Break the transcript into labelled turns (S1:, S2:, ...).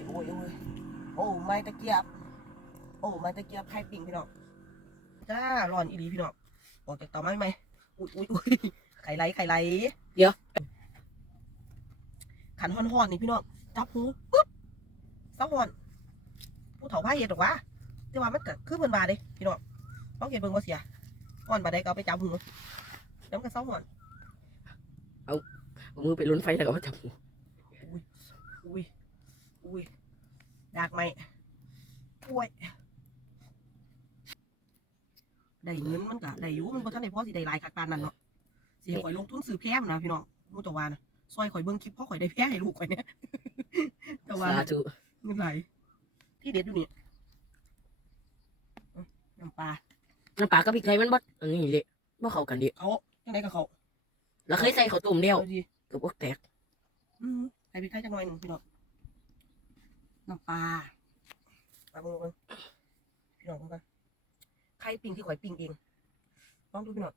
S1: ยโอ้ยโอ้ยโอ้ไม้ตะเกียบ โอ้ไม้ตะเกียบไข่ปิ่งพี่น้องจ้าร้อนอีหลีพี่น้องออกจากเตาไม้ไหมอุ้ยอุ้ยอุ้ยไข่ไหลไข่ไหล
S2: เดี๋ยว
S1: ขันห่อนๆนี่พี่น้องจับหูปุ๊บเศร้าห่อนผู้เฒ่าผ้าเห็ดหรอกวะแต่ว่ามันก็คือเพิ่นว่าเด้พี่น้องต้องเห็นเบิ่งว่าเสียห่อนบาดใดก็เอาไปจับหูแล้วมันก็เศร้าห่อน
S2: เอามือไปลุ้นไฟแล้วก็มาจับหู
S1: อุ้ยอุ้ย ดากไหมป่วยได้เงินมันก็ได้อยู่มันบ่ทันได้พอสิได้หลายคักปานนั้นเนาะสิให้ข่อยลงทุนซื้อแพร่มนะพี่น้องมู้จะว่านะซอยข่อยเบิ่งคลิปเพราะข่อยได้แพร่ให้ลูกข่อยเนี่ยแต่ว่า
S2: สาธุ
S1: เงินไหลที่เด็ดอยู่นี่อื้อน้ำปลา
S2: น้ำปลากับพริกไทยมันบดอันนี้เลยบ่เข้ากันดิ
S1: เขาจังไดกับเขา
S2: แล้วเคยใส่ข้าวต้มเดียว
S1: เอาดี
S2: เกือบพวกแตก
S1: อืมใส่พริกไทยจังหน่อยหนึ่งพี่น้อง น้ำปลาปลาบิ่งเบิ่งพี่น้องเบิ่งกันไข่ปิ้งที่ข่อยปิ้งเองลองดูพี่น้อง